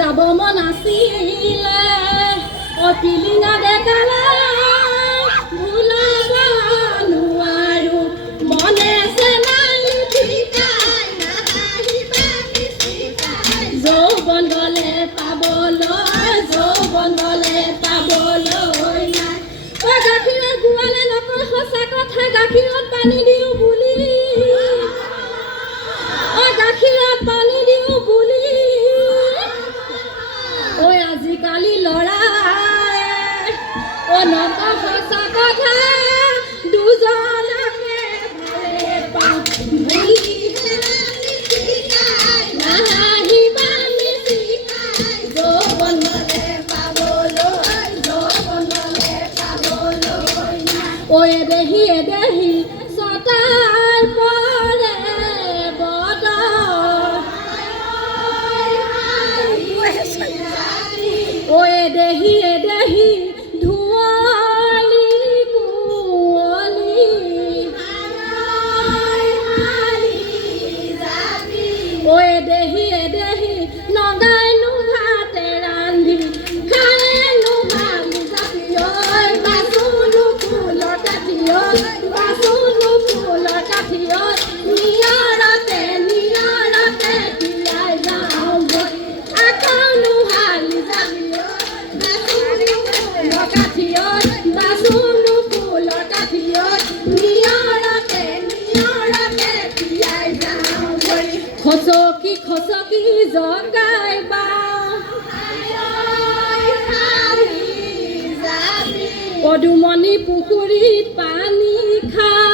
যাব মন আছিলে ও পিলিঙা দেখালে ভুলাব নোৱাৰো মনে চেনাই ঠিকাই নাহিবা নিশিকাই যৌৱন গলে পাবলৈ নাই ও গাখীৰৰ গোৱালে নকয় সঁচা কথা গাখীৰত পানী দিওঁ বুলি ও গাখীৰত পানী দিওঁ বুলি আজিকালি লৰাই ও নকয় সঁচা কথা দুজনকে ভালে পাওঁ ভুলিহে নিশিকাই নাহিবা নিশিকাই যৌৱন গলে পাবলৈ ঐ এদেহি ছটাৰ পৰে বতৰ ও এদেহি ধুৱলি কুঁৱলি ও এদেহি নগাইনো ভাতে ৰান্ধি খাইনো ভালি জাতি ঐ বাচুনো ফুলৰ কাঠি ঐ নিয়ৰতে তিয়াই যাওঁ গৈ আকানো হালি যাবি ঐ পদুমণি পুখুৰীত পানী খায়